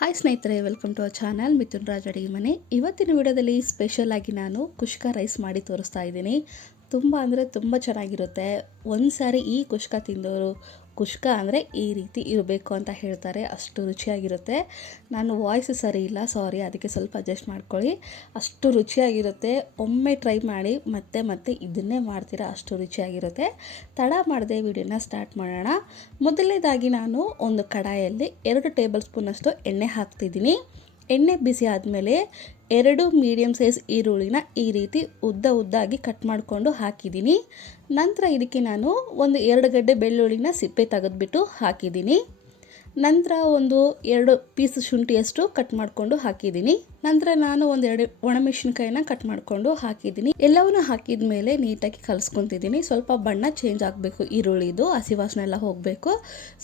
Hi ಸ್ನೇಹಿತರೆ, welcome to our channel Mithun Raj ಅಡುಗೆ ಮನೆ. ಇವತ್ತಿನ ವಿಡಿಯೋದಲ್ಲಿ ಸ್ಪೆಷಲ್ ಆಗಿ ನಾನು ಕುಷ್ಕ ರೈಸ್ ಮಾಡಿ ತೋರಿಸ್ತಾ ಇದ್ದೀನಿ. ತುಂಬ ಅಂದರೆ ತುಂಬ ಚೆನ್ನಾಗಿರುತ್ತೆ. ಒಂದು ಸಾರಿ ಈ ಕುಷ್ಕ ತಿಂದವರು ಕುಷ್ಕ ಅಂದರೆ ಈ ರೀತಿ ಇರಬೇಕು ಅಂತ ಹೇಳ್ತಾರೆ, ಅಷ್ಟು ರುಚಿಯಾಗಿರುತ್ತೆ. ನಾನು ವಾಯ್ಸ್ ಸರಿ ಇಲ್ಲ, ಸಾರಿ, ಅದಕ್ಕೆ ಸ್ವಲ್ಪ ಅಡ್ಜಸ್ಟ್ ಮಾಡ್ಕೊಳ್ಳಿ. ಅಷ್ಟು ರುಚಿಯಾಗಿರುತ್ತೆ. ಒಮ್ಮೆ ಟ್ರೈ ಮಾಡಿ ಮತ್ತೆ ಮತ್ತೆ ಇದನ್ನೇ ಮಾಡ್ತೀರಾ, ಅಷ್ಟು ರುಚಿಯಾಗಿರುತ್ತೆ. ತಡ ಮಾಡದೆ ವಿಡಿಯೋನ ಸ್ಟಾರ್ಟ್ ಮಾಡೋಣ. ಮೊದಲನೇದಾಗಿ ನಾನು ಒಂದು ಕಡಾಯಲ್ಲಿ 2 ಟೇಬಲ್ ಸ್ಪೂನಷ್ಟು ಎಣ್ಣೆ ಹಾಕ್ತಿದ್ದೀನಿ. ಎಣ್ಣೆ ಬಿಸಿ ಆದಮೇಲೆ 2 ಮೀಡಿಯಮ್ ಸೈಜ್ ಈರುಳ್ಳಿನ ಈ ರೀತಿ ಉದ್ದಾಗಿ ಕಟ್ ಮಾಡಿಕೊಂಡು ಹಾಕಿದ್ದೀನಿ. ನಂತರ ಇದಕ್ಕೆ ನಾನು ಒಂದು 2 ಗಡ್ಡೆ ಬೆಳ್ಳುಳ್ಳಿನ ಸಿಪ್ಪೆ ತೆಗೆದುಬಿಟ್ಟು ಹಾಕಿದ್ದೀನಿ. ನಂತರ ಒಂದು 2 ಪೀಸ್ ಶುಂಠಿಯಷ್ಟು ಕಟ್ ಮಾಡಿಕೊಂಡು ಹಾಕಿದ್ದೀನಿ. ನಂತರ ನಾನು ಒಂದು 2 ಒಣಮೆಣಸಿನಕಾಯಿನ ಕಟ್ ಮಾಡಿಕೊಂಡು ಹಾಕಿದ್ದೀನಿ. ಎಲ್ಲವನ್ನೂ ಹಾಕಿದ ಮೇಲೆ ನೀಟಾಗಿ ಕಲಿಸ್ಕೊತಿದ್ದೀನಿ. ಸ್ವಲ್ಪ ಬಣ್ಣ ಚೇಂಜ್ ಆಗಬೇಕು, ಈರುಳ್ಳಿದು ಹಸಿ ವಾಸನೆ ಎಲ್ಲ ಹೋಗಬೇಕು.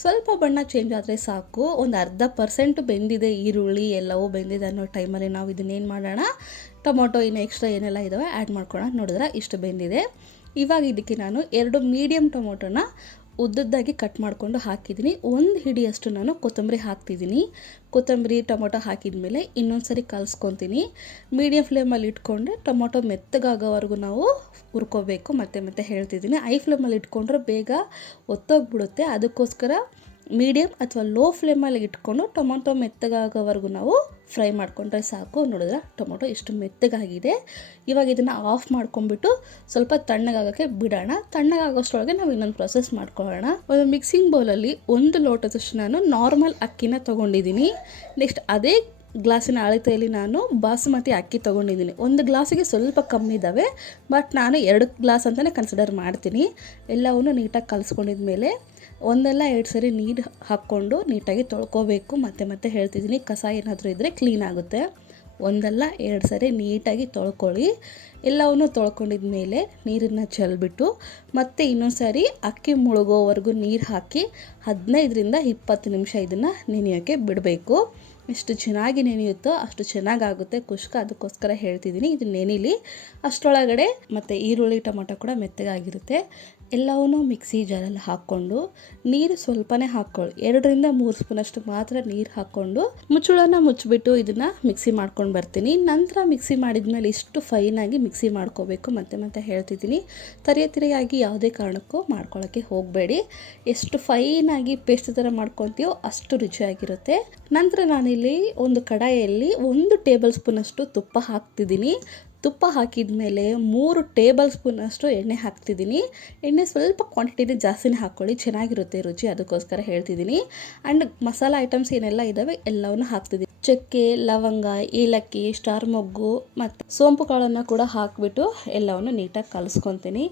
ಸ್ವಲ್ಪ ಬಣ್ಣ ಚೇಂಜ್ ಆದರೆ ಸಾಕು. ಒಂದು 40% ಬೆಂದಿದೆ ಈರುಳ್ಳಿ, ಎಲ್ಲವೂ ಬೆಂದಿದೆ ಅನ್ನೋ ಟೈಮಲ್ಲಿ ನಾವು ಇದನ್ನೇನು ಮಾಡೋಣ, ಟೊಮೊಟೊ ಇನ್ನು ಎಕ್ಸ್ಟ್ರಾ ಏನೆಲ್ಲ ಇದ್ದಾವೆ ಆ್ಯಡ್ ಮಾಡ್ಕೊಳ್ಳೋಣ. ನೋಡಿದ್ರೆ ಇಷ್ಟು ಬೆಂದಿದೆ. ಇವಾಗ ಇದಕ್ಕೆ ನಾನು 2 ಮೀಡಿಯಮ್ ಟೊಮೊಟೊನ ಉದ್ದದ್ದಾಗಿ ಕಟ್ ಮಾಡಿಕೊಂಡು ಹಾಕಿದ್ದೀನಿ. 1 ಹಿಡಿಯಷ್ಟು ನಾನು ಕೊತ್ತಂಬರಿ ಹಾಕ್ತಿದ್ದೀನಿ. ಕೊತ್ತಂಬರಿ ಟೊಮೊಟೊ ಹಾಕಿದ ಮೇಲೆ ಇನ್ನೊಂದು ಸರಿ ಕಲಿಸ್ಕೊತೀನಿ. ಮೀಡಿಯಮ್ ಫ್ಲೇಮಲ್ಲಿ ಇಟ್ಕೊಂಡ್ರೆ ಟೊಮೊಟೊ ಮೆತ್ತಗಾಗೋವರೆಗೂ ನಾವು ಹುರ್ಕೋಬೇಕು. ಮತ್ತೆ ಹೇಳ್ತಿದ್ದೀನಿ, ಐ ಫ್ಲೇಮಲ್ಲಿ ಇಟ್ಕೊಂಡ್ರೆ ಬೇಗ ಒತ್ತೋಗ್ಬಿಡುತ್ತೆ. ಅದಕ್ಕೋಸ್ಕರ ಮೀಡಿಯಮ್ ಅಥವಾ ಲೋ ಫ್ಲೇಮಲ್ಲಿ ಇಟ್ಕೊಂಡು ಟೊಮೊಟೊ ಮೆತ್ತಗಾಗೋವರೆಗೂ ನಾವು ಫ್ರೈ ಮಾಡಿಕೊಂಡ್ರೆ ಸಾಕು. ನೋಡಿದ್ರೆ ಟೊಮೊಟೊ ಇಷ್ಟು ಮೆತ್ತಗಾಗಿದೆ. ಇವಾಗ ಇದನ್ನು ಆಫ್ ಮಾಡ್ಕೊಂಡ್ಬಿಟ್ಟು ಸ್ವಲ್ಪ ತಣ್ಣಗಾಗೋಕ್ಕೆ ಬಿಡೋಣ. ತಣ್ಣಗಾಗೋಷ್ಟರೊಳಗೆ ನಾವು ಇನ್ನೊಂದು ಪ್ರೊಸೆಸ್ ಮಾಡ್ಕೊಳ್ಳೋಣ. ಒಂದು ಮಿಕ್ಸಿಂಗ್ ಬೌಲಲ್ಲಿ 1 ಲೋಟದಷ್ಟು ನಾನು ನಾರ್ಮಲ್ ಅಕ್ಕಿನ ತೊಗೊಂಡಿದ್ದೀನಿ. ನೆಕ್ಸ್ಟ್ ಅದೇ ಗ್ಲಾಸಿನ ಅಳತೆಯಲ್ಲಿ ನಾನು ಬಾಸುಮತಿ ಅಕ್ಕಿ ತೊಗೊಂಡಿದ್ದೀನಿ. 1 ಗ್ಲಾಸಿಗೆ ಸ್ವಲ್ಪ ಕಮ್ಮಿ ಇದ್ದಾವೆ, ಬಟ್ ನಾನು 2 ಗ್ಲಾಸ್ ಅಂತಲೇ ಕನ್ಸಿಡರ್ ಮಾಡ್ತೀನಿ. ಎಲ್ಲವನ್ನು ನೀಟಾಗಿ ಕಲಿಸ್ಕೊಂಡಿದ್ಮೇಲೆ 1-2 ಸರಿ ನೀರು ಹಾಕ್ಕೊಂಡು ನೀಟಾಗಿ ತೊಳ್ಕೊಬೇಕು. ಮತ್ತೆ ಹೇಳ್ತಿದ್ದೀನಿ, ಕಸ ಏನಾದರೂ ಇದ್ದರೆ ಕ್ಲೀನ್ ಆಗುತ್ತೆ. 1-2 ಸರಿ ನೀಟಾಗಿ ತೊಳ್ಕೊಳ್ಳಿ. ಎಲ್ಲವನ್ನು ತೊಳ್ಕೊಂಡಿದ ಮೇಲೆ ನೀರನ್ನು ಚೆಲ್ಬಿಟ್ಟು ಮತ್ತೆ ಇನ್ನೊಂದು ಸಾರಿ ಅಕ್ಕಿ ಮುಳುಗೋವರೆಗೂ ನೀರು ಹಾಕಿ 15-20 ನಿಮಿಷ ಇದನ್ನು ನೆನೆಯೋಕ್ಕೆ ಬಿಡಬೇಕು. ಎಷ್ಟು ಚೆನ್ನಾಗಿ ನೆನೆಯುತ್ತೋ ಅಷ್ಟು ಚೆನ್ನಾಗಾಗುತ್ತೆ ಕುಷ್ಕ. ಅದಕ್ಕೋಸ್ಕರ ಹೇಳ್ತಿದ್ದೀನಿ, ಇದು ನೆನಿಲಿ. ಅಷ್ಟರೊಳಗಡೆ ಮತ್ತು ಈರುಳ್ಳಿ ಟೊಮೊಟೊ ಕೂಡ ಮೆತ್ತಗಾಗಿರುತ್ತೆ. ಎಲ್ಲವನ್ನೂ ಮಿಕ್ಸಿ ಜಾರಲ್ಲಿ ಹಾಕ್ಕೊಂಡು ನೀರು ಸ್ವಲ್ಪನೇ ಹಾಕ್ಕೊಳ್ಳಿ. 2-3 ಸ್ಪೂನಷ್ಟು ಮಾತ್ರ ನೀರು ಹಾಕ್ಕೊಂಡು ಮುಚ್ಚಳನ ಮುಚ್ಚಿಬಿಟ್ಟು ಇದನ್ನು ಮಿಕ್ಸಿ ಮಾಡ್ಕೊಂಡು ಬರ್ತೀನಿ. ನಂತರ ಮಿಕ್ಸಿ ಮಾಡಿದ್ಮೇಲೆ ಇಷ್ಟು ಫೈನಾಗಿ ಮಿಕ್ಸಿ ಮಾಡ್ಕೋಬೇಕು. ಮತ್ತೆ ಹೇಳ್ತಿದ್ದೀನಿ, ತರಿಯಾಗಿ ಯಾವುದೇ ಕಾರಣಕ್ಕೂ ಮಾಡ್ಕೊಳ್ಳೋಕ್ಕೆ ಹೋಗಬೇಡಿ. ಎಷ್ಟು ಫೈನಾಗಿ ಪೇಸ್ಟ್ ಥರ ಮಾಡ್ಕೊತೀವೋ ಅಷ್ಟು ರುಚಿಯಾಗಿರುತ್ತೆ. ನಂತರ ನಾನಿಲ್ಲಿ ಒಂದು ಕಡಾಯಲ್ಲಿ 1 ಟೇಬಲ್ ಸ್ಪೂನಷ್ಟು ತುಪ್ಪ ಹಾಕ್ತಿದ್ದೀನಿ. ತುಪ್ಪ ಹಾಕಿದ ಮೇಲೆ 3 ಟೇಬಲ್ ಸ್ಪೂನಷ್ಟು ಎಣ್ಣೆ ಹಾಕ್ತಿದ್ದೀನಿ. ಎಣ್ಣೆ ಸ್ವಲ್ಪ ಕ್ವಾಂಟಿಟಿನೇ ಜಾಸ್ತಿನೇ ಹಾಕ್ಕೊಳ್ಳಿ, ಚೆನ್ನಾಗಿರುತ್ತೆ ರುಚಿ. ಅದಕ್ಕೋಸ್ಕರ ಹೇಳ್ತಿದ್ದೀನಿ. ಆ್ಯಂಡ್ ಮಸಾಲ ಐಟಮ್ಸ್ ಏನೆಲ್ಲ ಇದ್ದಾವೆ ಎಲ್ಲವನ್ನು ಹಾಕ್ತಿದ್ದೀನಿ. ಚಕ್ಕೆ, ಲವಂಗ, ಏಲಕ್ಕಿ, ಸ್ಟಾರ್ ಮೊಗ್ಗು ಮತ್ತು ಸೋಂಪು ಕಾಳನ್ನು ಕೂಡ ಹಾಕಿಬಿಟ್ಟು ಎಲ್ಲವನ್ನು ನೀಟಾಗಿ ಕಲಿಸ್ಕೊತೀನಿ.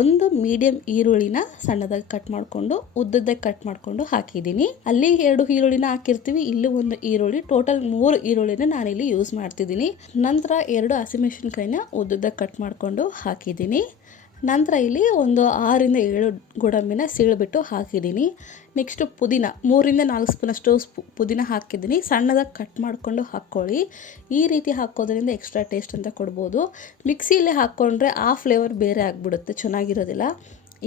1 ಮೀಡಿಯಮ್ ಈರುಳ್ಳಿನ ಸಣ್ಣದಾಗಿ ಕಟ್ ಮಾಡಿಕೊಂಡು ಉದ್ದದಾಗಿ ಕಟ್ ಮಾಡಿಕೊಂಡು ಹಾಕಿದ್ದೀನಿ. ಅಲ್ಲಿ 2 ಈರುಳ್ಳಿನ ಹಾಕಿರ್ತೀವಿ, ಇಲ್ಲಿ 1 ಈರುಳ್ಳಿ, ಟೋಟಲ್ 3 ಈರುಳ್ಳಿನ ನಾನಿಲ್ಲಿ ಯೂಸ್ ಮಾಡ್ತಿದ್ದೀನಿ. ನಂತರ 2 ಹಸಿಮೆಣಸಿನಕಾಯಿನ ಉದ್ದದಾಗಿ ಕಟ್ ಮಾಡಿಕೊಂಡು ಹಾಕಿದ್ದೀನಿ. ನಂತರ ಇಲ್ಲಿ ಒಂದು 6-7 ಗೋಡಂಬಿನ ಸೀಳ್ಬಿಟ್ಟು ಹಾಕಿದ್ದೀನಿ. ನೆಕ್ಸ್ಟು ಪುದೀನ 3-4 ಸ್ಪೂನಷ್ಟು ಪುದೀನ ಹಾಕಿದ್ದೀನಿ. ಸಣ್ಣದಾಗಿ ಕಟ್ ಮಾಡಿಕೊಂಡು ಹಾಕ್ಕೊಳ್ಳಿ. ಈ ರೀತಿ ಹಾಕೋದ್ರಿಂದ ಎಕ್ಸ್ಟ್ರಾ ಟೇಸ್ಟ್ ಅಂತ ಕೊಡ್ಬೋದು. ಮಿಕ್ಸಿಯಲ್ಲೇ ಹಾಕ್ಕೊಂಡ್ರೆ ಆ ಫ್ಲೇವರ್ ಬೇರೆ ಆಗಿಬಿಡುತ್ತೆ, ಚೆನ್ನಾಗಿರೋದಿಲ್ಲ.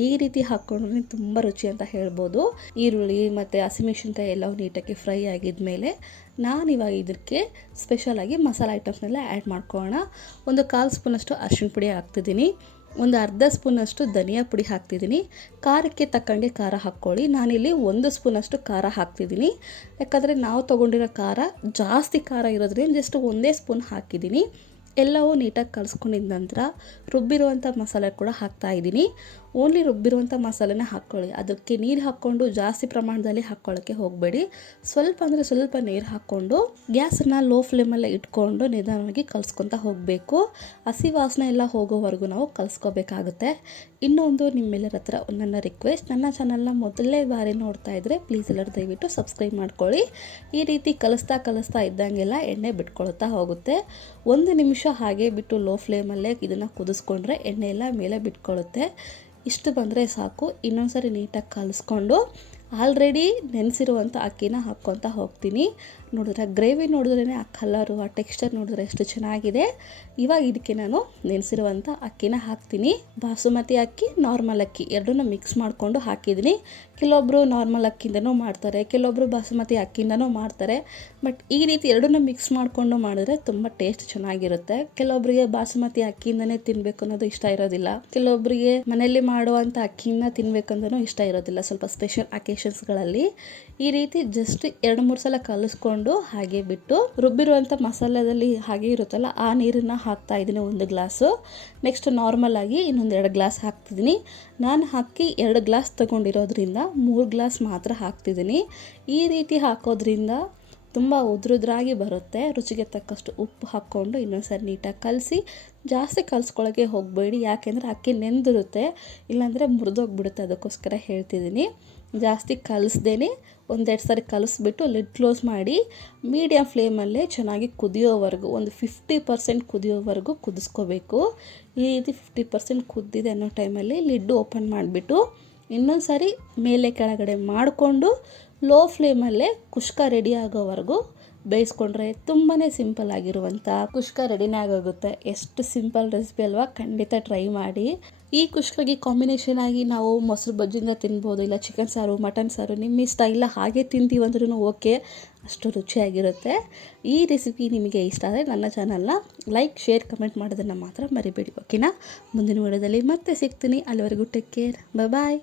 ಈ ರೀತಿ ಹಾಕ್ಕೊಂಡ್ರೆ ತುಂಬ ರುಚಿ ಅಂತ ಹೇಳ್ಬೋದು. ಈರುಳ್ಳಿ ಮತ್ತು ಹಸಿಮೆಣಸಿನ್ಕಾಯಿ ಎಲ್ಲವೂ ನೀಟಾಗಿ ಫ್ರೈ ಆಗಿದ್ಮೇಲೆ ನಾನಿವಾಗ ಇದಕ್ಕೆ ಸ್ಪೆಷಲಾಗಿ ಮಸಾಲೆ ಐಟಮ್ಸ್ನೆಲ್ಲ ಆ್ಯಡ್ ಮಾಡ್ಕೊಳ್ಳೋಣ. ಒಂದು 1/4 ಸ್ಪೂನಷ್ಟು ಅರಿಶಿಣ ಪುಡಿ ಹಾಕ್ತಿದ್ದೀನಿ. ಒಂದು ಅರ್ಧ ಸ್ಪೂನಷ್ಟು ಧನಿಯಾ ಪುಡಿ ಹಾಕ್ತಿದ್ದೀನಿ. ಖಾರಕ್ಕೆ ತಕ್ಕಂಗೆ ಖಾರ ಹಾಕ್ಕೊಳ್ಳಿ. ನಾನಿಲ್ಲಿ 1 ಸ್ಪೂನಷ್ಟು ಖಾರ ಹಾಕ್ತಿದ್ದೀನಿ. ಯಾಕಂದರೆ ನಾವು ತೊಗೊಂಡಿರೋ ಖಾರ ಜಾಸ್ತಿ ಖಾರ ಇರೋದ್ರಿಂದ ಜಸ್ಟ್ 1 ಸ್ಪೂನ್ ಹಾಕಿದ್ದೀನಿ. ಎಲ್ಲವೂ ನೀಟಾಗಿ ಕಲಿಸ್ಕೊಂಡಿದ ನಂತರ ರುಬ್ಬಿರುವಂಥ ಮಸಾಲೆ ಕೂಡ ಹಾಕ್ತಾಯಿದ್ದೀನಿ. ಓನ್ಲಿ ರುಬ್ಬಿರುವಂಥ ಮಸಾಲೆನ ಹಾಕ್ಕೊಳ್ಳಿ. ಅದಕ್ಕೆ ನೀರು ಹಾಕ್ಕೊಂಡು ಜಾಸ್ತಿ ಪ್ರಮಾಣದಲ್ಲಿ ಹಾಕ್ಕೊಳ್ಳೋಕ್ಕೆ ಹೋಗಬೇಡಿ. ಸ್ವಲ್ಪ ನೀರು ಹಾಕ್ಕೊಂಡು ಗ್ಯಾಸನ್ನು ಲೋ ಫ್ಲೇಮಲ್ಲೇ ಇಟ್ಕೊಂಡು ನಿಧಾನವಾಗಿ ಕಲಿಸ್ಕೊತಾ ಹೋಗಬೇಕು. ಹಸಿ ವಾಸನೆ ಎಲ್ಲ ಹೋಗೋವರೆಗೂ ನಾವು ಕಲಿಸ್ಕೋಬೇಕಾಗುತ್ತೆ. ಇನ್ನೊಂದು ನಿಮ್ಮೆಲ್ಲರ ಹತ್ರ ನನ್ನ ರಿಕ್ವೆಸ್ಟ್, ನನ್ನ ಚಾನಲ್ನ ಮೊದಲನೇ ಬಾರಿ ನೋಡ್ತಾ ಇದ್ದರೆ ಪ್ಲೀಸ್ ಎಲ್ಲರೂ ದಯವಿಟ್ಟು ಸಬ್ಸ್ಕ್ರೈಬ್ ಮಾಡ್ಕೊಳ್ಳಿ. ಈ ರೀತಿ ಕಲಿಸ್ತಾ ಇದ್ದಂಗೆಲ್ಲ ಎಣ್ಣೆ ಬಿಟ್ಕೊಳ್ತಾ ಹೋಗುತ್ತೆ. 1 ನಿಮಿಷ ಹಾಗೆ ಬಿಟ್ಟು ಲೋ ಫ್ಲೇಮಲ್ಲೇ ಇದನ್ನು ಕುದಿಸ್ಕೊಂಡ್ರೆ ಎಣ್ಣೆ ಎಲ್ಲ ಮೇಲೆ ಬಿಟ್ಕೊಳ್ಳುತ್ತೆ. ಇಷ್ಟು ಬಂದರೆ ಸಾಕು. ಇನ್ನೊಂದು ಸರಿ ನೀಟಾಗಿ ಕಲಿಸ್ಕೊಂಡು ಆಲ್ರೆಡಿ ನೆನೆಸಿರುವಂಥ ಅಕ್ಕಿನ ಹಾಕ್ಕೊತಾ ಹೋಗ್ತೀನಿ. ನೋಡಿದ್ರೆ ಗ್ರೇವಿ ನೋಡಿದ್ರೇ ಆ ಕಲರು ಆ ಟೆಕ್ಸ್ಚರ್ ನೋಡಿದ್ರೆ ಎಷ್ಟು ಚೆನ್ನಾಗಿದೆ. ಇವಾಗ ಇದಕ್ಕೆ ನಾನು ನೆನೆಸಿರುವಂಥ ಅಕ್ಕಿನ ಹಾಕ್ತೀನಿ. ಬಾಸುಮತಿ ಅಕ್ಕಿ, ನಾರ್ಮಲ್ ಅಕ್ಕಿ ಎರಡನ್ನೂ ಮಿಕ್ಸ್ ಮಾಡಿಕೊಂಡು ಹಾಕಿದ್ದೀನಿ. ಕೆಲವೊಬ್ಬರು ನಾರ್ಮಲ್ ಅಕ್ಕಿಯಿಂದನೂ ಮಾಡ್ತಾರೆ, ಕೆಲವೊಬ್ಬರು ಬಾಸುಮತಿ ಅಕ್ಕಿಯಿಂದನೂ ಮಾಡ್ತಾರೆ. ಬಟ್ ಈ ರೀತಿ ಎರಡನ್ನೂ ಮಿಕ್ಸ್ ಮಾಡಿಕೊಂಡು ಮಾಡಿದ್ರೆ ತುಂಬ ಟೇಸ್ಟ್ ಚೆನ್ನಾಗಿರುತ್ತೆ. ಕೆಲವೊಬ್ಬರಿಗೆ ಬಾಸುಮತಿ ಅಕ್ಕಿಯಿಂದನೇ ತಿನ್ನಬೇಕು ಅನ್ನೋದು ಇಷ್ಟ ಇರೋದಿಲ್ಲ, ಕೆಲವೊಬ್ಬರಿಗೆ ಮನೆಯಲ್ಲಿ ಮಾಡುವಂಥ ಅಕ್ಕಿಯಿಂದ ತಿನ್ನಬೇಕಂದ್ರೂ ಇಷ್ಟ ಇರೋದಿಲ್ಲ. ಸ್ವಲ್ಪ ಸ್ಪೆಷಲ್ ಅಕೇಶನ್ಸ್ಗಳಲ್ಲಿ ಈ ರೀತಿ ಜಸ್ಟ್ 2-3 ಸಲ ಕಲಿಸ್ಕೊಂಡು ಹಾಗೆ ಬಿಟ್ಟು ರುಬ್ಬಿರುವಂಥ ಮಸಾಲೆದಲ್ಲಿ ಹಾಗೆ ಇರುತ್ತಲ್ಲ ಆ ನೀರನ್ನು ಹಾಕ್ತಾ ಇದ್ದೀನಿ 1 ಗ್ಲಾಸು. ನೆಕ್ಸ್ಟ್ ನಾರ್ಮಲ್ ಆಗಿ ಇನ್ನೊಂದು 2 ಗ್ಲಾಸ್ ಹಾಕ್ತಿದ್ದೀನಿ. ನಾನು ಹಾಕಿ 2 ಗ್ಲಾಸ್ ತೊಗೊಂಡಿರೋದ್ರಿಂದ 3 ಗ್ಲಾಸ್ ಮಾತ್ರ ಹಾಕ್ತಿದ್ದೀನಿ. ಈ ರೀತಿ ಹಾಕೋದ್ರಿಂದ ತುಂಬ ಉದ್ರುದ್ರಾಗಿ ಬರುತ್ತೆ. ರುಚಿಗೆ ತಕ್ಕಷ್ಟು ಉಪ್ಪು ಹಾಕ್ಕೊಂಡು ಇನ್ನೊಂದ್ಸರಿ ನೀಟಾಗಿ ಕಲಸಿ. ಜಾಸ್ತಿ ಕಲಿಸ್ಕೊಳ್ಳೋಕ್ಕೆ ಹೋಗಬೇಡಿ, ಯಾಕೆಂದರೆ ಅಕ್ಕಿ ನೆಂದಿರುತ್ತೆ, ಇಲ್ಲಾಂದರೆ ಮುರಿದೋಗ್ಬಿಡುತ್ತೆ. ಅದಕ್ಕೋಸ್ಕರ ಹೇಳ್ತಿದ್ದೀನಿ. ಜಾಸ್ತಿ ಕಲಿಸ್ದೇನೆ 1-2 ಸಾರಿ ಕಲಿಸ್ಬಿಟ್ಟು ಲಿಡ್ ಕ್ಲೋಸ್ ಮಾಡಿ ಮೀಡಿಯಮ್ ಫ್ಲೇಮಲ್ಲೇ ಚೆನ್ನಾಗಿ ಕುದಿಯೋವರೆಗೂ, ಒಂದು 50% ಕುದಿಯೋವರೆಗೂ ಕುದಿಸ್ಕೋಬೇಕು. ಈ ರೀತಿ 50% ಕುದ್ದಿದೆ ಅನ್ನೋ ಟೈಮಲ್ಲಿ ಲಿಡ್ ಓಪನ್ ಮಾಡಿಬಿಟ್ಟು ಇನ್ನೊಂದು ಸಾರಿ ಮೇಲೆ ಕೆಳಗಡೆ ಮಾಡಿಕೊಂಡು ಲೋ ಫ್ಲೇಮಲ್ಲೇ ಕುಷ್ಕ ರೆಡಿ ಆಗೋವರೆಗೂ ಬೇಯಿಸ್ಕೊಂಡ್ರೆ ತುಂಬಾ ಸಿಂಪಲ್ ಆಗಿರುವಂಥ ಕುಷ್ಕ ರೆಡಿನೇ ಆಗೋಗುತ್ತೆ. ಎಷ್ಟು ಸಿಂಪಲ್ ರೆಸಿಪಿ ಅಲ್ವಾ, ಖಂಡಿತ ಟ್ರೈ ಮಾಡಿ. ಈ ಕುಷ್ಕಗೆ ಕಾಂಬಿನೇಷನ್ ಆಗಿ ನಾವು ಮೊಸರು ಬಜ್ಜಿಯಿಂದ ತಿನ್ಬೋದು, ಇಲ್ಲ ಚಿಕನ್ ಸಾರು, ಮಟನ್ ಸಾರು, ನಿಮ್ಮ ಇಷ್ಟ. ಇಲ್ಲ ಹಾಗೆ ತಿಂತೀವಂದ್ರೂ ಓಕೆ, ಅಷ್ಟು ರುಚಿಯಾಗಿರುತ್ತೆ. ಈ ರೆಸಿಪಿ ನಿಮಗೆ ಇಷ್ಟ ಆದರೆ ನನ್ನ ಚಾನಲ್ನ ಲೈಕ್, ಶೇರ್, ಕಮೆಂಟ್ ಮಾಡೋದನ್ನು ಮಾತ್ರ ಮರಿಬೇಡಿ, ಓಕೆನಾ? ಮುಂದಿನ ವಿಡಿಯೋದಲ್ಲಿ ಮತ್ತೆ ಸಿಗ್ತೀನಿ. ಅಲ್ಲಿವರೆಗೂ ಟೇಕ್ ಕೇರ್, ಬಾಯ್.